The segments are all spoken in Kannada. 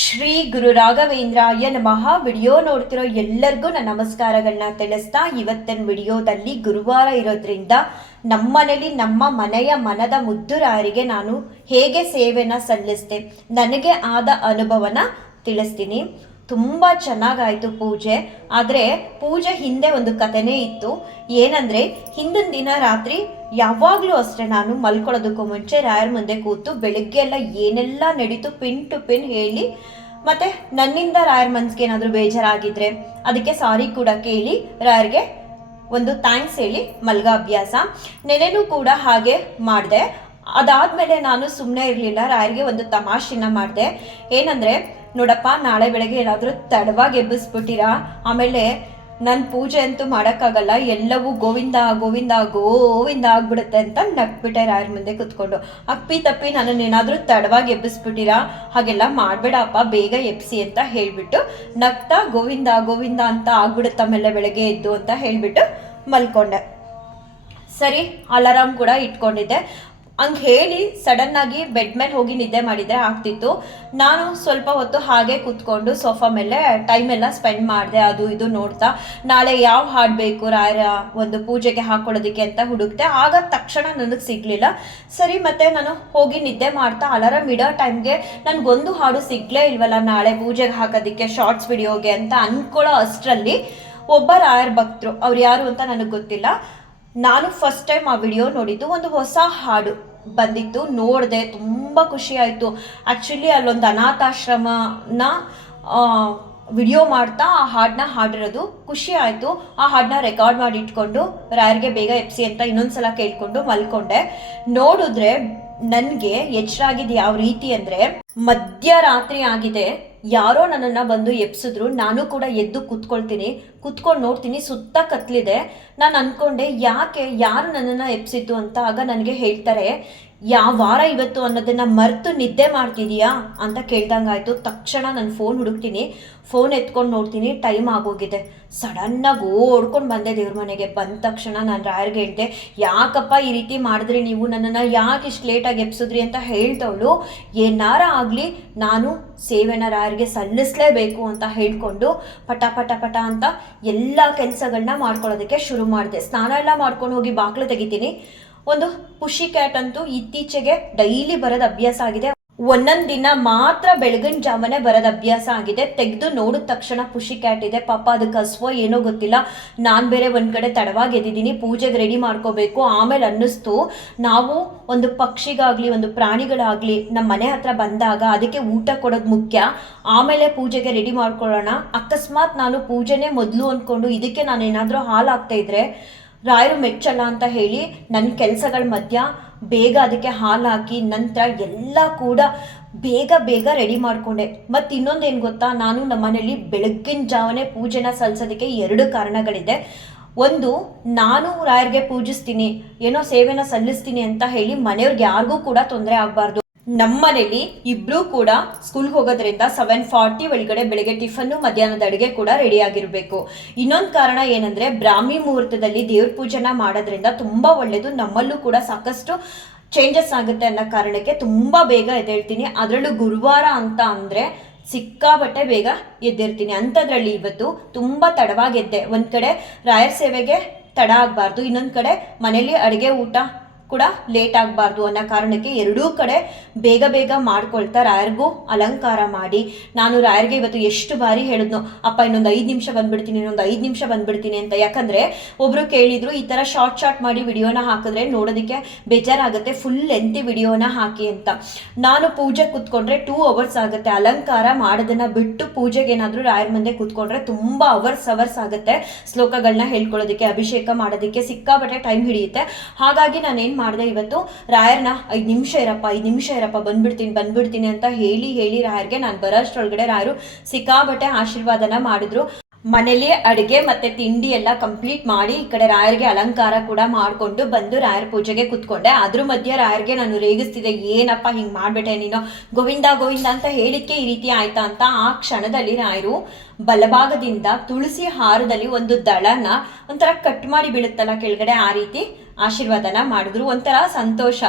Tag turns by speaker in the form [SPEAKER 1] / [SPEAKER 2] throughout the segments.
[SPEAKER 1] ಶ್ರೀ ಗುರು ರಾಘವೇಂದ್ರಾಯ ನಮಃ. ವಿಡಿಯೋ ನೋಡ್ತಿರೋ ಎಲ್ಲರಿಗೂ ನನ್ನ ನಮಸ್ಕಾರಗಳನ್ನ ತಿಳಿಸ್ತಾ ಇವತ್ತಿನ ವಿಡಿಯೋದಲ್ಲಿ ಗುರುವಾರ ಇರೋದ್ರಿಂದ ನಮ್ಮನೇಲಿ ನಮ್ಮ ಮನೆಯ ಮನದ ಮುದ್ದುರಾರಿಗೆ ನಾನು ಹೇಗೆ ಸೇವೆನ ಸಲ್ಲಿಸ್ತೆ ನನಗೆ ಆದ ಅನುಭವನ ತಿಳಿಸ್ತೀನಿ. ತುಂಬ ಚೆನ್ನಾಗಾಯಿತು ಪೂಜೆ. ಆದರೆ ಪೂಜೆ ಹಿಂದೆ ಒಂದು ಕಥೆನೇ ಇತ್ತು. ಏನಂದರೆ, ಹಿಂದಿನ ದಿನ ರಾತ್ರಿ ಯಾವಾಗಲೂ ಅಷ್ಟೇ ನಾನು ಮಲ್ಕೊಳ್ಳೋದಕ್ಕೂ ಮುಂಚೆ ರಾಯರ ಮುಂದೆ ಕೂತು ಬೆಳಗ್ಗೆ ಎಲ್ಲ ಏನೆಲ್ಲ ನಡೀತು ಪಿನ್ ಟು ಪಿನ್ ಹೇಳಿ, ಮತ್ತು ನನ್ನಿಂದ ರಾಯರ ಮನ್ಸಿಗೆ ಏನಾದರೂ ಬೇಜಾರಾಗಿದ್ರೆ ಅದಕ್ಕೆ ಸಾರಿ ಕೂಡ ಕೇಳಿ ರಾಯರ್ಗೆ ಒಂದು ಥ್ಯಾಂಕ್ಸ್ ಹೇಳಿ ಮಲ್ಗ ಅಭ್ಯಾಸ ನೆನೆನೂ ಕೂಡ ಹಾಗೆ ಮಾಡಿದೆ. ಅದಾದಮೇಲೆ ನಾನು ಸುಮ್ಮನೆ ಇರಲಿಲ್ಲ, ರಾಯರಿಗೆ ಒಂದು ತಮಾಷೆನ ಮಾಡಿದೆ. ಏನಂದರೆ, ನೋಡಪ್ಪ, ನಾಳೆ ಬೆಳಗ್ಗೆ ಏನಾದರೂ ತಡವಾಗಿ ಎಬ್ಬಿಸ್ಬಿಟ್ಟಿರಾ? ಆಮೇಲೆ ನನ್ನ ಪೂಜೆ ಅಂತೂ ಮಾಡೋಕ್ಕಾಗಲ್ಲ, ಎಲ್ಲವೂ ಗೋವಿಂದ ಗೋವಿಂದ ಗೋವಿಂದ ಆಗ್ಬಿಡುತ್ತೆ ಅಂತ ನಗ್ಬಿಟ್ಟೆ ರಾಯರ ಮುಂದೆ ಕುತ್ಕೊಂಡು. ಅಪ್ಪಿ ತಪ್ಪಿ ನನ್ನನ್ನು ಏನಾದರೂ ತಡವಾಗಿ ಎಬ್ಬಿಸ್ಬಿಟ್ಟಿರಾ? ಹಾಗೆಲ್ಲ ಮಾಡಬೇಡಪ್ಪ, ಬೇಗ ಎಬ್ಸಿ ಅಂತ ಹೇಳಿಬಿಟ್ಟು ನಗ್ತಾ ಗೋವಿಂದ ಗೋವಿಂದ ಅಂತ ಆಗ್ಬಿಡುತ್ತೆ ಆಮೇಲೆ ಬೆಳಗ್ಗೆ ಎದ್ದು ಅಂತ ಹೇಳಿಬಿಟ್ಟು ಮಲ್ಕೊಂಡೆ. ಸರಿ, ಅಲಾರಾಮ್ ಕೂಡ ಇಟ್ಕೊಂಡಿದ್ದೆ. ಹಂಗೆ ಹೇಳಿ ಸಡನ್ನಾಗಿ ಬೆಡ್ ಮೇಲೆ ಹೋಗಿ ನಿದ್ದೆ ಮಾಡಿದ್ರೆ ಆಗ್ತಿತ್ತು. ನಾನು ಸ್ವಲ್ಪ ಹೊತ್ತು ಹಾಗೆ ಕೂತ್ಕೊಂಡು ಸೋಫಾ ಮೇಲೆ ಟೈಮ್ ಎಲ್ಲ ಸ್ಪೆಂಡ್ ಮಾಡಿದೆ, ಅದು ಇದು ನೋಡ್ತಾ, ನಾಳೆ ಯಾವ ಹಾಡು ಬೇಕು ರಾಯರ ಒಂದು ಪೂಜೆಗೆ ಹಾಕೊಳ್ಳೋದಕ್ಕೆ ಅಂತ ಹುಡುಕ್ತೆ ಆಗ ತಕ್ಷಣ ನನಗೆ ಸಿಗಲಿಲ್ಲ. ಸರಿ ಮತ್ತೆ ನಾನು ಹೋಗಿ ನಿದ್ದೆ ಮಾಡ್ತಾ ಅಲಾರಾಮ್ ಇಡೋ ಟೈಮ್ಗೆ ನನಗೊಂದು ಹಾಡು ಸಿಗಲೇ ಇಲ್ವಲ್ಲ, ನಾಳೆ ಪೂಜೆಗೆ ಹಾಕೋದಕ್ಕೆ ಶಾರ್ಟ್ಸ್ ವಿಡಿಯೋಗೆ ಅಂತ ಅಂದ್ಕೊಳ್ಳೋ ಅಷ್ಟರಲ್ಲಿ ಒಬ್ಬ ರಾಯರ್ ಭಕ್ತರು, ಅವ್ರು ಯಾರು ಅಂತ ನನಗೆ ಗೊತ್ತಿಲ್ಲ. ನಾನು ಫಸ್ಟ್ ಟೈಮ್ ಆ ವಿಡಿಯೋ ನೋಡಿದ್ದು ಒಂದು ಹೊಸ ಹಾಡು ಬಂದಿತ್ತು. ನೋಡಿದೆ, ತುಂಬ ಖುಷಿ ಆಯಿತು. ಆ್ಯಕ್ಚುಲಿ ಅಲ್ಲೊಂದು ಅನಾಥಾಶ್ರಮನ ವಿಡಿಯೋ ಮಾಡ್ತಾ ಆ ಹಾಡನ್ನ ಹಾಡಿರೋದು ಖುಷಿ ಆಯಿತು. ಆ ಹಾಡನ್ನ ರೆಕಾರ್ಡ್ ಮಾಡಿ ಇಟ್ಕೊಂಡು, ರಾಯರ್ಗೆ ಬೇಗ ಎಪ್ಸಿ ಅಂತ ಇನ್ನೊಂದು ಸಲ ಕೇಳಿಕೊಂಡು ಮಲ್ಕೊಂಡೆ. ನೋಡಿದ್ರೆ ನನಗೆ ಎಚ್ಚರಾಗಿದ್ದು ಯಾವ ರೀತಿ ಅಂದ್ರೆ, ಮಧ್ಯರಾತ್ರಿ ಆಗಿದೆ. ಯಾರೋ ನನ್ನನ್ನು ಬಂದು ಎಪ್ಸಿದ್ರು ನಾನು ಕೂಡ ಎದ್ದು ಕುತ್ಕೊಳ್ತೀನಿ. ಕುತ್ಕೊಂಡು ನೋಡ್ತೀನಿ, ಸುತ್ತ ಕತ್ಲಿದೆ. ನಾನು ಅಂದ್ಕೊಂಡೆ ಯಾಕೆ ಯಾರು ನನ್ನನ್ನು ಎಬ್ಸಿದ್ದು ಅಂತ ಆಗ ನನಗೆ ಹೇಳ್ತಾರೆ. ಯಾವ ವಾರ ಇವತ್ತು ಅನ್ನೋದನ್ನ ಮರೆತು ನಿದ್ದೆ ಮಾಡ್ತಿದೀಯಾ ಅಂತ ಕೇಳ್ದಂಗಾಯ್ತು. ತಕ್ಷಣ ನಾನು ಫೋನ್ ಹುಡುಕ್ತೀನಿ. ಫೋನ್ ಎತ್ಕೊಂಡು ನೋಡ್ತೀನಿ. ಟೈಮ್ ಆಗೋಗಿದೆ. ಸಡನ್ನಾಗಿ ಓಡ್ಕೊಂಡು ಬಂದೆ ದೇವ್ರ ಮನೆಗೆ. ಬಂದ ತಕ್ಷಣ ನಾನು ರಾಯರ್ಗೆ ಹೇಳ್ದೆ, ಯಾಕಪ್ಪ ಈ ರೀತಿ ಮಾಡಿದ್ರಿ ನೀವು? ನನ್ನನ್ನು ಯಾಕೆ ಇಷ್ಟು ಲೇಟಾಗಿ ಎಪ್ಸಿದ್ರಿ ಅಂತ ಹೇಳ್ತವ್ಳು ಏನಾರ ಆಗಲಿ ನಾನು ಸೇವೆನ ರಾಯರ್ಗೆ ಸಲ್ಲಿಸಲೇಬೇಕು ಅಂತ ಹೇಳ್ಕೊಂಡು ಪಟ ಪಟ ಪಟ ಅಂತ ಎಲ್ಲ ಕೆಲಸಗಳನ್ನ ಮಾಡ್ಕೊಳ್ಳೋದಕ್ಕೆ ಶುರು ಮಾಡಿದೆ. ಸ್ನಾನ ಎಲ್ಲ ಮಾಡ್ಕೊಂಡು ಹೋಗಿ ಬಾಗಿಲು ತೆಗಿತೀನಿ. ಒಂದು ಖುಷಿ ಕ್ಯಾಟ್ ಅಂತೂ ಇತ್ತೀಚೆಗೆ ಡೈಲಿ ಬರೋದು ಅಭ್ಯಾಸ ಆಗಿದೆ. ಒಂದೊಂದು ದಿನ ಮಾತ್ರ ಬೆಳಗಿನ ಜಾಮನೆ ಬರೋದು ಅಭ್ಯಾಸ ಆಗಿದೆ. ತೆಗೆದು ನೋಡಿದ ತಕ್ಷಣ ಖುಷಿ ಕ್ಯಾಟ್ ಇದೆ. ಪಾಪ ಅದಕ್ಕೆ ಹಸುವ ಏನೋ ಗೊತ್ತಿಲ್ಲ. ನಾನು ಬೇರೆ ಒಂದು ಕಡೆ ತಡವಾಗಿ ಎದ್ದಿದ್ದೀನಿ. ಪೂಜೆಗೆ ರೆಡಿ ಮಾಡ್ಕೋಬೇಕು. ಆಮೇಲೆ ಅನ್ನಿಸ್ತು, ನಾವು ಒಂದು ಪಕ್ಷಿಗಾಗಲಿ, ಒಂದು ಪ್ರಾಣಿಗಳಾಗಲಿ ನಮ್ಮ ಮನೆ ಹತ್ರ ಬಂದಾಗ ಅದಕ್ಕೆ ಊಟ ಕೊಡೋದು ಮುಖ್ಯ. ಆಮೇಲೆ ಪೂಜೆಗೆ ರೆಡಿ ಮಾಡ್ಕೊಳ್ಳೋಣ. ಅಕಸ್ಮಾತ್ ನಾನು ಪೂಜೆನೇ ಮೊದಲು ಅಂದ್ಕೊಂಡು ಇದಕ್ಕೆ ನಾನು ಏನಾದರೂ ಹಾಲು ಇದ್ರೆ ರಾಯರು ಮೆಚ್ಚಲ್ಲ ಅಂತ ಹೇಳಿ ನನ್ನ ಕೆಲಸಗಳ ಮಧ್ಯ ಬೇಗ ಅದಕ್ಕೆ ಹಾಲು ಹಾಕಿ ನಂತರ ಎಲ್ಲ ಕೂಡ ಬೇಗ ಬೇಗ ರೆಡಿ ಮಾಡಿಕೊಂಡೆ. ಮತ್ತು ಇನ್ನೊಂದೇನು ಗೊತ್ತಾ? ನಾನು ನಮ್ಮ ಮನೇಲಿ ಬೆಳಗ್ಗಿನ ಜಾವನೆ ಪೂಜೆನ ಸಲ್ಲಿಸೋದಕ್ಕೆ ಎರಡು ಕಾರಣಗಳಿದೆ. ಒಂದು, ನಾನು ರಾಯರಿಗೆ ಪೂಜಿಸ್ತೀನಿ, ಏನೋ ಸೇವೆನ ಸಲ್ಲಿಸ್ತೀನಿ ಅಂತ ಹೇಳಿ ಮನೆಯವ್ರಿಗೆ ಯಾರಿಗೂ ಕೂಡ ತೊಂದರೆ ಆಗಬಾರ್ದು. ನಮ್ಮನೇಲಿ ಇಬ್ಬರೂ ಕೂಡ ಸ್ಕೂಲ್ಗೆ ಹೋಗೋದ್ರಿಂದ ಸೆವೆನ್ ಫಾರ್ಟಿ ಒಳಗಡೆ ಬೆಳಗ್ಗೆ ಟಿಫನ್ನು ಮಧ್ಯಾಹ್ನದ ಅಡುಗೆ ಕೂಡ ರೆಡಿ ಆಗಿರಬೇಕು. ಇನ್ನೊಂದು ಕಾರಣ ಏನಂದ್ರೆ ಬ್ರಾಹ್ಮಿ ಮುಹೂರ್ತದಲ್ಲಿ ದೇವ್ರ ಪೂಜೆನ ಮಾಡೋದ್ರಿಂದ ತುಂಬಾ ಒಳ್ಳೆಯದು ನಮ್ಮಲ್ಲೂ ಕೂಡ ಸಾಕಷ್ಟು ಚೇಂಜಸ್ ಆಗುತ್ತೆ ಅನ್ನೋ ಕಾರಣಕ್ಕೆ ತುಂಬಾ ಬೇಗ ಎದ್ದೇಳ್ತೀನಿ. ಅದರಲ್ಲೂ ಗುರುವಾರ ಅಂತ ಅಂದ್ರೆ ಸಿಕ್ಕಾಬಟ್ಟೆ ಬೇಗ ಎದ್ದಿರ್ತೀನಿ ಅಂಥದ್ರಲ್ಲಿ ಇವತ್ತು ತುಂಬ ತಡವಾಗಿ ಎದ್ದೆ. ಒಂದು ಕಡೆ ರಾಯರ್ ಸೇವೆಗೆ ತಡ ಆಗಬಾರ್ದು. ಇನ್ನೊಂದು ಕಡೆ ಮನೇಲಿ ಅಡುಗೆ ಊಟ ಕೂಡ ಲೇಟ್ ಆಗಬಾರ್ದು ಅನ್ನೋ ಕಾರಣಕ್ಕೆ ಎರಡೂ ಕಡೆ ಬೇಗ ಬೇಗ ಮಾಡ್ಕೊಳ್ತಾ ರಾಯರ್ಗೂ ಅಲಂಕಾರ ಮಾಡಿ. ನಾನು ರಾಯರ್ಗೆ ಇವತ್ತು ಎಷ್ಟು ಬಾರಿ ಹೇಳಿದ್ನೋ, ಅಪ್ಪ, ಇನ್ನೊಂದು ಐದು ನಿಮಿಷ ಬಂದ್ಬಿಡ್ತೀನಿ, ಇನ್ನೊಂದು ಐದು ನಿಮಿಷ ಬಂದ್ಬಿಡ್ತೀನಿ ಅಂತ. ಯಾಕಂದರೆ ಒಬ್ಬರು ಕೇಳಿದ್ರು, ಈ ಥರ ಶಾರ್ಟ್ ಶಾರ್ಟ್ ಮಾಡಿ ವಿಡಿಯೋನ ಹಾಕಿದ್ರೆ ನೋಡೋದಕ್ಕೆ ಬೇಜಾರಾಗುತ್ತೆ ಫುಲ್ ಲೆಂತಿ ವಿಡಿಯೋನ ಹಾಕಿ ಅಂತ. ನಾನು ಪೂಜೆ ಕೂತ್ಕೊಂಡ್ರೆ ಟೂ ಅವರ್ಸ್ ಆಗುತ್ತೆ. ಅಲಂಕಾರ ಮಾಡೋದನ್ನ ಬಿಟ್ಟು ಪೂಜೆಗೆ ಏನಾದರೂ ರಾಯರ್ ಮುಂದೆ ಕೂತ್ಕೊಂಡ್ರೆ ತುಂಬ ಅವರ್ಸ್ ಅವರ್ಸ್ ಆಗುತ್ತೆ ಶ್ಲೋಕಗಳನ್ನ ಹೇಳ್ಕೊಳ್ಳೋದಕ್ಕೆ, ಅಭಿಷೇಕ ಮಾಡೋದಕ್ಕೆ. ಸಿಕ್ಕಾಪಟ್ಟೆ ಟೈಮ್ ಹಿಡಿಯುತ್ತೆ. ಹಾಗಾಗಿ ನಾನು ಏನು ಮಾಡಿದೆ ಇವತ್ತು ರಾಯರ್ನ ಐದು ನಿಮಿಷ ಇರಪ್ಪ, ಐದು ನಿಮಿಷ ಇರಪ್ಪ, ಬಂದ್ಬಿಡ್ತೀನಿ ಬಂದ್ಬಿಡ್ತೀನಿ ಅಂತ ಹೇಳಿ ಹೇಳಿ ರಾಯರ್ಗೆ ನಾನು ಬರೋಷ್ಟರೊಳಗಡೆ ರಾಯರು ಸಿಕ್ಕಾಬಟ್ಟೆ ಆಶೀರ್ವಾದನ ಮಾಡಿದ್ರು. ಮನೇಲಿ ಅಡುಗೆ ಮತ್ತೆ ತಿಂಡಿ ಎಲ್ಲ ಕಂಪ್ಲೀಟ್ ಮಾಡಿ ಈ ಕಡೆ ರಾಯರ್ಗೆ ಅಲಂಕಾರ ಕೂಡ ಮಾಡಿಕೊಂಡು ಬಂದು ರಾಯರ ಪೂಜೆಗೆ ಕುತ್ಕೊಂಡೆ. ಅದ್ರ ಮಧ್ಯೆ ರಾಯರ್ಗೆ ನಾನು ರೇಗಿಸ್ತಿದ್ದೆ, ಏನಪ್ಪ ಹಿಂಗೆ ಮಾಡಿಬಿಟ್ಟೆ ನೀನು? ಗೋವಿಂದ ಗೋವಿಂದ ಅಂತ ಹೇಳಿದ್ಕೆ ಈ ರೀತಿ ಆಯ್ತಾ? ಅಂತ ಆ ಕ್ಷಣದಲ್ಲಿ ರಾಯರು ಬಲಭಾಗದಿಂದ ತುಳಸಿ ಹಾರದಲ್ಲಿ ಒಂದು ದಳನ ಒಂಥರ ಕಟ್ ಮಾಡಿ ಬೀಳುತ್ತಲ್ಲ ಕೆಳಗಡೆ ಆ ರೀತಿ ಆಶೀರ್ವಾದನ ಮಾಡಿದ್ರು. ಒಂಥರ ಸಂತೋಷ.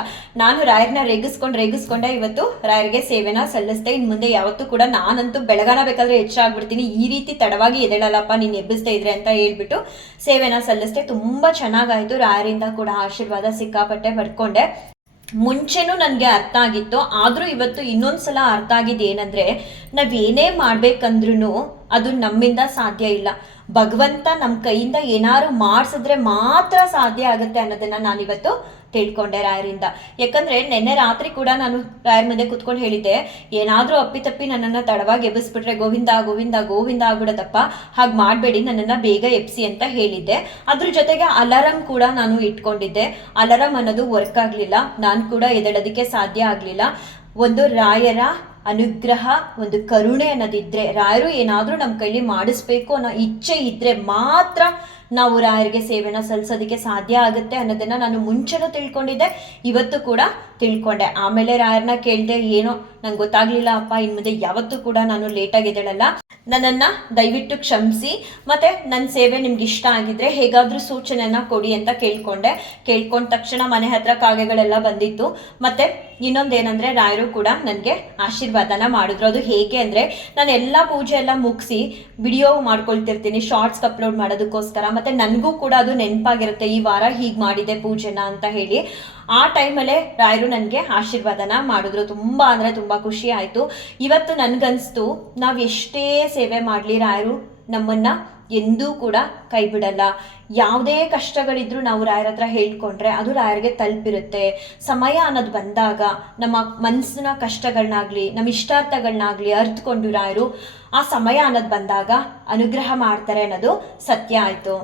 [SPEAKER 1] ನಾನು ರಾಯರ್ನ ರೇಗಿಸ್ಕೊಂಡು ರೇಗಿಸ್ಕೊಂಡೆ ಇವತ್ತು ರಾಯರ್ಗೆ ಸೇವೆನ ಸಲ್ಲಿಸ್ದೆ. ಇನ್ನು ಮುಂದೆ ಯಾವತ್ತೂ ಕೂಡ ನಾನಂತೂ ಬೆಳಗಾನ ಬೇಕಾದ್ರೆ ಹೆಚ್ಚಾಗ್ಬಿಡ್ತೀನಿ. ಈ ರೀತಿ ತಡವಾಗಿ ಎದೇಳಲ್ಲಪ್ಪ ನೀನು ಎಬ್ಬಿಸ್ತಾ ಇದ್ರೆ ಅಂತ ಹೇಳ್ಬಿಟ್ಟು ಸೇವೆನ ಸಲ್ಲಿಸ್ದೆ. ತುಂಬ ಚೆನ್ನಾಗಾಯ್ತು. ರಾಯರಿಂದ ಕೂಡ ಆಶೀರ್ವಾದ ಸಿಕ್ಕಾಪಟ್ಟೆ ಪಡ್ಕೊಂಡೆ. ಮುಂಚೆನೂ ನನಗೆ ಅರ್ಥ ಆಗಿತ್ತು, ಆದರೂ ಇವತ್ತು ಇನ್ನೊಂದ್ಸಲ ಅರ್ಥ ಆಗಿದೆ ಏನಂದ್ರೆ, ನಾವೇನೇ ಮಾಡಬೇಕಂದ್ರೂ ಅದು ನಮ್ಮಿಂದ ಸಾಧ್ಯ ಇಲ್ಲ. ಭಗವಂತ ನಮ್ಮ ಕೈಯಿಂದ ಏನಾದ್ರು ಮಾಡಿಸಿದ್ರೆ ಮಾತ್ರ ಸಾಧ್ಯ ಆಗುತ್ತೆ ಅನ್ನೋದನ್ನ ನಾನಿವತ್ತು ತಿಳ್ಕೊಂಡೆ ರಾಯರಿಂದ. ಯಾಕಂದ್ರೆ ನಿನ್ನೆ ರಾತ್ರಿ ಕೂಡ ನಾನು ರಾಯರ ಮುಂದೆ ಕುತ್ಕೊಂಡು ಹೇಳಿದ್ದೆ, ಏನಾದರೂ ಅಪ್ಪಿತಪ್ಪಿ ನನ್ನನ್ನು ತಡವಾಗಿ ಎಬ್ಬಿಸ್ಬಿಟ್ರೆ ಗೋವಿಂದ ಗೋವಿಂದ ಗೋವಿಂದ ಆಗ್ಬಿಡತ್ತಪ್ಪ, ಹಾಗೆ ಮಾಡಬೇಡಿ, ನನ್ನನ್ನು ಬೇಗ ಎಬ್ಸಿ ಅಂತ ಹೇಳಿದ್ದೆ. ಅದ್ರ ಜೊತೆಗೆ ಅಲಾರಂ ಕೂಡ ನಾನು ಇಟ್ಕೊಂಡಿದ್ದೆ. ಅಲಾರಂ ಅನ್ನೋದು ವರ್ಕ್ ಆಗಲಿಲ್ಲ, ನಾನು ಕೂಡ ಎದಳೋದಕ್ಕೆ ಸಾಧ್ಯ ಆಗಲಿಲ್ಲ. ಒಂದು ರಾಯರ ಅನುಗ್ರಹ, ಒಂದು ಕರುಣೆ ಅನ್ನೋದಿದ್ರೆ, ರಾಯರು ಏನಾದರೂ ನಮ್ಮ ಕೈಲಿ ಮಾಡಿಸ್ಬೇಕು ಅನ್ನೋ ಇಚ್ಛೆ ಇದ್ರೆ ಮಾತ್ರ ನಾವು ರಾಯರಿಗೆ ಸೇವೆನ ಸಲ್ಲಿಸೋದಕ್ಕೆ ಸಾಧ್ಯ ಆಗುತ್ತೆ ಅನ್ನೋದನ್ನ ನಾನು ಮುಂಚೆನೂ ತಿಳ್ಕೊಂಡಿದ್ದೆ. ಇವತ್ತು ಕೂಡ ತಿಳ್ಕೊಂಡೆ. ಆಮೇಲೆ ರಾಯರನ್ನ ಕೇಳಿದೆ, ಏನೋ ನಂಗೆ ಗೊತ್ತಾಗ್ಲಿಲ್ಲ, ಅಪ್ಪ ಇನ್ನು ಮುಂದೆ ಯಾವತ್ತೂ ಕೂಡ ನಾನು ಲೇಟ್ ಆಗಿದ್ದಾಳಲ್ಲ ನನ್ನನ್ನು ದಯವಿಟ್ಟು ಕ್ಷಮಿಸಿ, ಮತ್ತೆ ನನ್ನ ಸೇವೆ ನಿಮ್ಗೆ ಇಷ್ಟ ಆಗಿದ್ರೆ ಹೇಗಾದರೂ ಸೂಚನೆಯನ್ನು ಕೊಡಿ ಅಂತ ಕೇಳ್ಕೊಂಡೆ. ಕೇಳ್ಕೊಂಡ ತಕ್ಷಣ ಮನೆ ಹತ್ರ ಕಾಗೆಗಳೆಲ್ಲ ಬಂದಿತ್ತು. ಮತ್ತೆ ಇನ್ನೊಂದೇನಂದ್ರೆ ರಾಯರು ಕೂಡ ನನಗೆ ಆಶೀರ್ವಾದನ ಮಾಡಿದ್ರು. ಅದು ಹೇಗೆ ಅಂದರೆ ನಾನು ಎಲ್ಲ ಪೂಜೆ ಎಲ್ಲ ಮುಗಿಸಿ ವಿಡಿಯೋ ಮಾಡ್ಕೊಳ್ತಿರ್ತೀನಿ ಶಾರ್ಟ್ಸ್ ಅಪ್ಲೋಡ್ ಮಾಡೋದಕ್ಕೋಸ್ಕರ. ಮತ್ತೆ ನನಗೂ ಕೂಡ ಅದು ನೆನಪಾಗಿರುತ್ತೆ, ಈ ವಾರ ಹೀಗೆ ಮಾಡಿದೆ ಪೂಜೆನ ಅಂತ ಹೇಳಿ. ಆ ಟೈಮಲ್ಲೇ ರಾಯರು ನನಗೆ ಆಶೀರ್ವಾದನ ಮಾಡಿದ್ರು. ತುಂಬ ಅಂದರೆ ತುಂಬ ಖುಷಿ ಆಯಿತು. ಇವತ್ತು ನನಗನ್ನಿಸ್ತು ನಾವು ಎಷ್ಟೇ ಸೇವೆ ಮಾಡಲಿ ರಾಯರು, ನಮ್ಮನ್ನು ಎಂದೂ ಕೂಡ ಕೈ ಬಿಡಲ್ಲ ಯಾವುದೇ ಕಷ್ಟಗಳಿದ್ರೂ ನಾವು ರಾಯರ ಹತ್ರ ಹೇಳ್ಕೊಂಡ್ರೆ ಅದು ರಾಯರಿಗೆ ತಲುಪಿರುತ್ತೆ. ಸಮಯ ಅನ್ನೋದು ಬಂದಾಗ ನಮ್ಮ ಮನಸ್ಸಿನ ಕಷ್ಟಗಳನ್ನಾಗಲಿ ನಮ್ಮ ಇಷ್ಟಾರ್ಥಗಳನ್ನಾಗಲಿ ಅರ್ತ್ಕೊಂಡು ರಾಯರು ಆ ಸಮಯ ಅನ್ನೋದು ಬಂದಾಗ ಅನುಗ್ರಹ ಮಾಡ್ತಾರೆ ಅನ್ನೋದು ಸತ್ಯ ಆಯಿತು.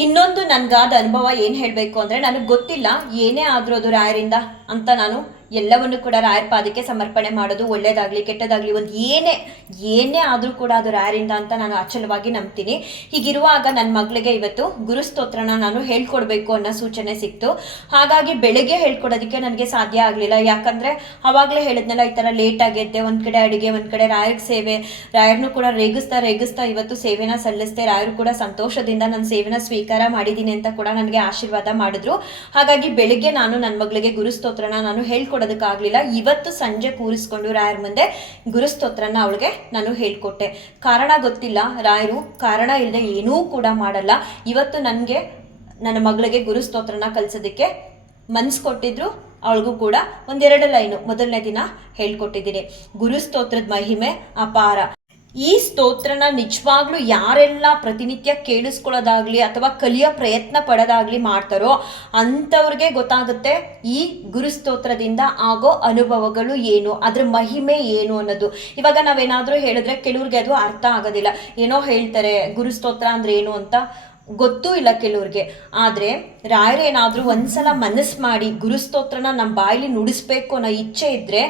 [SPEAKER 1] ಇನ್ನೊಂದು ನನ್ಗಾದ ಅನುಭವ ಏನು ಹೇಳಬೇಕು ಅಂದರೆ ನನಗೆ ಗೊತ್ತಿಲ್ಲ ಏನೇ ಆದರೂ ಅದು ರಾಯರಿಂದ ಅಂತ ನಾನು ಎಲ್ಲವನ್ನು ಕೂಡ ರಾಯರ ಪಾದಕ್ಕೆ ಸಮರ್ಪಣೆ ಮಾಡೋದು ಒಳ್ಳೇದಾಗಲಿ ಕೆಟ್ಟದಾಗ್ಲಿ ಒಂದು ಏನೇ ಏನೇ ಆದರೂ ಕೂಡ ಅದು ರಾಯರಿಂದ ಅಂತ ನಾನು ಅಚಲವಾಗಿ ನಂಬ್ತೀನಿ. ಹೀಗಿರುವಾಗ ನನ್ನ ಮಗಳಿಗೆ ಇವತ್ತು ಗುರುಸ್ತೋತ್ರನ ನಾನು ಹೇಳ್ಕೊಡ್ಬೇಕು ಅನ್ನೋ ಸೂಚನೆ ಸಿಕ್ತು. ಹಾಗಾಗಿ ಬೆಳಗ್ಗೆ ಹೇಳ್ಕೊಡೋದಕ್ಕೆ ನನಗೆ ಸಾಧ್ಯ ಆಗಲಿಲ್ಲ. ಯಾಕಂದ್ರೆ ಅವಾಗಲೇ ಹೇಳಿದ್ನಲ್ಲ ಈ ಥರ ಲೇಟ್ ಆಗಿದ್ದೆ ಒಂದು ಕಡೆ ಅಡುಗೆ, ಒಂದು ಕಡೆ ರಾಯರಿಗೆ ಸೇವೆ. ರಾಯರ್ನು ಕೂಡ ರೇಗಿಸ್ತಾ ರೇಗಿಸ್ತಾ ಇವತ್ತು ಸೇವೆನ ಸಲ್ಲಿಸ್ತೆ ರಾಯರು ಕೂಡ ಸಂತೋಷದಿಂದ ನನ್ನ ಸೇವೆನ ಸ್ವೀಕಾರ ಮಾಡಿದ್ದೀನಿ ಅಂತ ಕೂಡ ನನಗೆ ಆಶೀರ್ವಾದ ಮಾಡಿದ್ರು. ಹಾಗಾಗಿ ಬೆಳಿಗ್ಗೆ ನಾನು ನನ್ನ ಮಗಳಿಗೆ ಗುರುಸ್ತೋತ್ರನ ನಾನು ಹೇಳ್ಕೊಡೋದಕ್ಕಾಗಲಿಲ್ಲ ಇವತ್ತು ಸಂಜೆ ಕೂರಿಸ್ಕೊಂಡು ರಾಯರ ಮುಂದೆ ಗುರುಸ್ತೋತ್ರನ ಅವಳಿಗೆ ನಾನು ಹೇಳ್ಕೊಟ್ಟೆ. ಕಾರಣ ಗೊತ್ತಿಲ್ಲ ರಾಯರು, ಕಾರಣ ಇಲ್ಲದೆ ಏನೂ ಕೂಡ ಮಾಡಲ್ಲ. ಇವತ್ತು ನನಗೆ, ನನ್ನ ಮಗಳಿಗೆ ಗುರುಸ್ತೋತ್ರನ ಕಲಿಸೋದಕ್ಕೆ ಮನ್ಸು ಕೊಟ್ಟಿದ್ರು. ಅವಳಿಗೂ ಕೂಡ ಒಂದೆರಡು ಲೈನು ಮೊದಲನೇ ದಿನ ಹೇಳ್ಕೊಟ್ಟಿದ್ದೀನಿ. ಗುರುಸ್ತೋತ್ರದ ಮಹಿಮೆ ಅಪಾರ. ಈ ಸ್ತೋತ್ರನ ನಿಜವಾಗ್ಲೂ ಯಾರೆಲ್ಲ ಪ್ರತಿನಿತ್ಯ ಕೇಳಿಸ್ಕೊಳ್ಳೋದಾಗ್ಲಿ ಅಥವಾ ಕಲಿಯೋ ಪ್ರಯತ್ನ ಪಡೋದಾಗ್ಲಿ ಮಾಡ್ತಾರೋ ಅಂಥವ್ರಿಗೆ ಗೊತ್ತಾಗುತ್ತೆ ಈ ಗುರುಸ್ತೋತ್ರದಿಂದ ಆಗೋ ಅನುಭವಗಳು ಏನು, ಅದ್ರ ಮಹಿಮೆ ಏನು ಅನ್ನೋದು. ಇವಾಗ ನಾವೇನಾದರೂ ಹೇಳಿದ್ರೆ ಕೆಲವ್ರಿಗೆ ಅದು ಅರ್ಥ ಆಗೋದಿಲ್ಲ. ಏನೋ ಹೇಳ್ತಾರೆ, ಗುರುಸ್ತೋತ್ರ ಅಂದ್ರೆ ಏನು ಅಂತ ಗೊತ್ತೂ ಇಲ್ಲ ಕೆಲವ್ರಿಗೆ. ಆದರೆ ರಾಯರೇನಾದರೂ ಒಂದ್ಸಲ ಮನಸ್ಸು ಮಾಡಿ ಗುರುಸ್ತೋತ್ರನ ನಮ್ಮ ಬಾಯಲ್ಲಿ ನುಡಿಸ್ಬೇಕು ಅನ್ನೋ ಇಚ್ಛೆ ಇದ್ದರೆ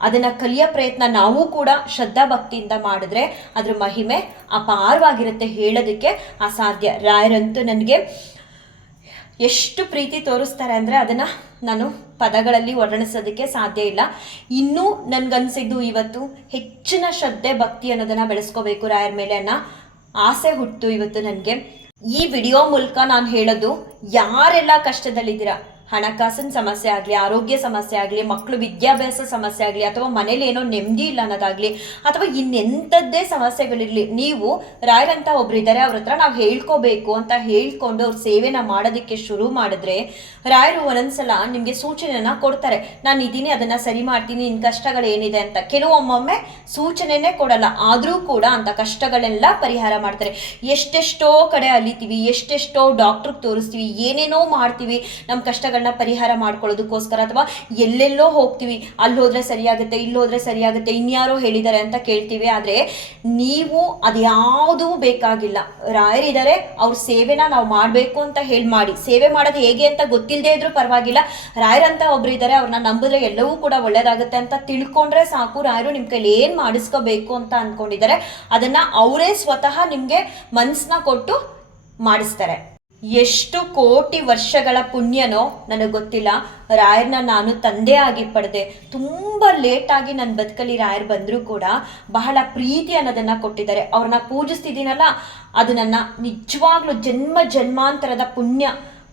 [SPEAKER 1] ಅದನ್ನು ಕಲಿಯೋ ಪ್ರಯತ್ನ ನಾವು ಕೂಡ ಶ್ರದ್ಧಾ ಭಕ್ತಿಯಿಂದ ಮಾಡಿದ್ರೆ ಅದ್ರ ಮಹಿಮೆ ಅಪಾರವಾಗಿರುತ್ತೆ ಹೇಳೋದಕ್ಕೆ ಅಸಾಧ್ಯ. ರಾಯರಂತೂ ನನಗೆ ಎಷ್ಟು ಪ್ರೀತಿ ತೋರಿಸ್ತಾರೆ ಅಂದರೆ ಅದನ್ನು ನಾನು ಪದಗಳಲ್ಲಿ ವರ್ಣಿಸೋದಕ್ಕೆ ಸಾಧ್ಯ ಇಲ್ಲ. ಇನ್ನೂ ನನಗನ್ಸಿದ್ದು ಇವತ್ತು ಹೆಚ್ಚಿನ ಶ್ರದ್ಧೆ ಭಕ್ತಿ ಅನ್ನೋದನ್ನು ಬೆಳೆಸ್ಕೋಬೇಕು ರಾಯರ ಮೇಲೆ ಅನ್ನೋ ಆಸೆ ಹುಟ್ಟು ಇವತ್ತು ನನಗೆ. ಈ ವಿಡಿಯೋ ಮೂಲಕ ನಾನು ಹೇಳೋದು ಯಾರೆಲ್ಲ ಕಷ್ಟದಲ್ಲಿದ್ದೀರಾ? ಹಣಕಾಸಿನ ಸಮಸ್ಯೆ ಆಗಲಿ, ಆರೋಗ್ಯ ಸಮಸ್ಯೆ ಆಗಲಿ ಮಕ್ಕಳು ವಿದ್ಯಾಭ್ಯಾಸ ಸಮಸ್ಯೆ ಆಗಲಿ, ಅಥವಾ ಮನೇಲಿ ಏನೋ ನೆಮ್ಮದಿ ಇಲ್ಲ ಅನ್ನೋದಾಗಲಿ, ಅಥವಾ ಇನ್ನೆಂಥದ್ದೇ ಸಮಸ್ಯೆಗಳಿರಲಿ, ನೀವು ರಾಯರಂತ ಒಬ್ರಿದ್ದಾರೆ ಅವ್ರ ಹತ್ರ ನಾವು ಹೇಳ್ಕೋಬೇಕು ಅಂತ ಹೇಳ್ಕೊಂಡು ಅವ್ರ ಸೇವೆನ ಮಾಡೋದಕ್ಕೆ ಶುರು ಮಾಡಿದ್ರೆ, ರಾಯರು ಒಂದೊಂದ್ಸಲ ನಿಮಗೆ ಸೂಚನೆನ ಕೊಡ್ತಾರೆ. ನಾನು ಇದೀನಿ, ಅದನ್ನು ಸರಿ ಮಾಡ್ತೀನಿ ನಿನ್ನ ಕಷ್ಟಗಳು ಏನಿದೆ ಅಂತ. ಕೆಲವೊಮ್ಮೊಮ್ಮೆ ಸೂಚನೆನೇ ಕೊಡಲ್ಲ, ಆದರೂ ಕೂಡ ಅಂತ ಕಷ್ಟಗಳೆಲ್ಲ ಪರಿಹಾರ ಮಾಡ್ತಾರೆ. ಎಷ್ಟೆಷ್ಟೋ ಕಡೆ ಅಲಿತೀವಿ, ಎಷ್ಟೆಷ್ಟೋ ಡಾಕ್ಟ್ರಿಗೆ ತೋರಿಸ್ತೀವಿ, ಏನೇನೋ ಮಾಡ್ತೀವಿ ನಮ್ಮ ಕಷ್ಟಗಳನ್ನ ಪರಿಹಾರ ಮಾಡ್ಕೊಳ್ಳೋದಕ್ಕೋಸ್ಕರ ಅಥವಾ ಎಲ್ಲೆಲ್ಲೋ ಹೋಗ್ತೀವಿ, ಅಲ್ಲಿ ಹೋದ್ರೆ ಸರಿಯಾಗುತ್ತೆ, ಇಲ್ಲಿ ಹೋದ್ರೆ ಸರಿಯಾಗುತ್ತೆ, ಇನ್ಯಾರೋ ಹೇಳಿದ್ದಾರೆ ಅಂತ ಕೇಳ್ತೀವಿ. ಆದರೆ ನೀವು ಅದ್ಯಾವುದೂ ಬೇಕಾಗಿಲ್ಲ. ರಾಯರಿದ್ದಾರೆ ಅವ್ರ ಸೇವೆನ ನಾವು ಮಾಡಬೇಕು ಅಂತ ಹೇಳಿ ಮಾಡಿ. ಸೇವೆ ಮಾಡೋದು ಹೇಗೆ ಅಂತ ಗೊತ್ತಿಲ್ಲದೆ ಇದ್ರೂ ಪರವಾಗಿಲ್ಲ. ರಾಯರಂತ ಒಬ್ರು ಇದ್ದಾರೆ ಅವ್ರನ್ನ ನಂಬಿದ್ರೆ ಎಲ್ಲವೂ ಕೂಡ ಒಳ್ಳೇದಾಗುತ್ತೆ ಅಂತ ತಿಳ್ಕೊಂಡ್ರೆ ಸಾಕು. ರಾಯರು ನಿಮ್ಮ ಕೈಲಿ ಏನು ಮಾಡಿಸ್ಕೋಬೇಕು ಅಂತ ಅಂದ್ಕೊಂಡಿದ್ದಾರೆ ಅದನ್ನ ಅವರೇ ಸ್ವತಃ ನಿಮಗೆ ಮನಸ್ಸನ್ನ ಕೊಟ್ಟು ಮಾಡಿಸ್ತಾರೆ. ಎಷ್ಟು ಕೋಟಿ ವರ್ಷಗಳ ಪುಣ್ಯನೋ ನನಗೆ ಗೊತ್ತಿಲ್ಲ. ರಾಯರ್ನ ನಾನು ತಂದೆ ಆಗಿ ಪಡೆದೆ. ತುಂಬ ಲೇಟಾಗಿ ನನ್ನ ಬದುಕಲ್ಲಿ ರಾಯರ್ ಬಂದರೂ ಕೂಡ ಬಹಳ ಪ್ರೀತಿ ಅನ್ನೋದನ್ನು ಕೊಟ್ಟಿದ್ದಾರೆ. ಅವ್ರನ್ನ ಪೂಜಿಸ್ತಿದ್ದೀನಲ್ಲ, ಅದು ನನ್ನ ನಿಜವಾಗ್ಲೂ ಜನ್ಮ ಜನ್ಮಾಂತರದ ಪುಣ್ಯ.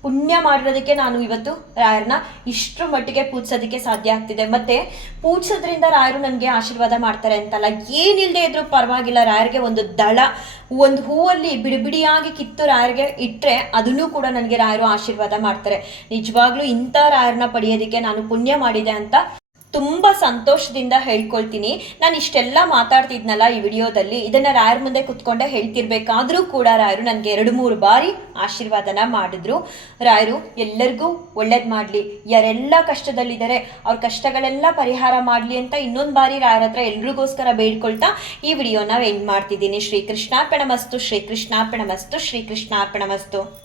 [SPEAKER 1] ಪುಣ್ಯ ಮಾಡಿರೋದಕ್ಕೆ ನಾನು ಇವತ್ತು ರಾಯರನ್ನ ಇಷ್ಟರ ಮಟ್ಟಿಗೆ ಪೂಜಿಸೋದಕ್ಕೆ ಸಾಧ್ಯ ಆಗ್ತಿದೆ. ಮತ್ತೆ ಪೂಜಿಸೋದ್ರಿಂದ ರಾಯರು ನನಗೆ ಆಶೀರ್ವಾದ ಮಾಡ್ತಾರೆ ಅಂತಲ್ಲ ಏನಿಲ್ಲದೆ ಇದ್ರೂ ಪರವಾಗಿಲ್ಲ, ರಾಯರಿಗೆ ಒಂದು ದಳ, ಒಂದು ಹೂವಲ್ಲಿ ಬಿಡಿ ಬಿಡಿಯಾಗಿ ಕಿತ್ತು ರಾಯರಿಗೆ ಇಟ್ಟರೆ ಅದನ್ನು ಕೂಡ ನನಗೆ ರಾಯರು ಆಶೀರ್ವಾದ ಮಾಡ್ತಾರೆ. ನಿಜವಾಗ್ಲೂ ಇಂಥ ರಾಯರನ್ನ ಪಡೆಯೋದಕ್ಕೆ ನಾನು ಪುಣ್ಯ ಮಾಡಿದೆ ಅಂತ ತುಂಬ ಸಂತೋಷದಿಂದ ಹೇಳ್ಕೊಳ್ತೀನಿ. ನಾನು ಇಷ್ಟೆಲ್ಲ ಮಾತಾಡ್ತಿದ್ನಲ್ಲ ಈ ವಿಡಿಯೋದಲ್ಲಿ. ಇದನ್ನ ರಾಯರ ಮುಂದೆ ಕುತ್ಕೊಂಡೆ ಹೇಳ್ತಿರ್ಬೇಕಾದ್ರೂ ಕೂಡ ರಾಯರು ನನಗೆ ಎರಡು ಮೂರು ಬಾರಿ ಆಶೀರ್ವಾದನ ಮಾಡಿದ್ರು. ರಾಯರು, ಎಲ್ಲರಿಗೂ ಒಳ್ಳೇದು ಮಾಡಲಿ. ಯಾರೆಲ್ಲ ಕಷ್ಟದಲ್ಲಿದ್ದಾರೆ ಅವ್ರ ಕಷ್ಟಗಳೆಲ್ಲ ಪರಿಹಾರ ಮಾಡಲಿ ಅಂತ ಇನ್ನೊಂದು ಬಾರಿ ರಾಯರ ಹತ್ರ ಎಲ್ರಿಗೋಸ್ಕರ ಬೇಡ್ಕೊಳ್ತಾ ಈ ವಿಡಿಯೋನ ಎಂಡ್ ಮಾಡ್ತಿದ್ದೀನಿ. ಶ್ರೀ ಮಸ್ತು ಶ್ರೀಕೃಷ್ಣಾರ್ಪಣ ಮಸ್ತು ಶ್ರೀಕೃಷ್ಣಾರ್ಪಣ ಮಸ್ತು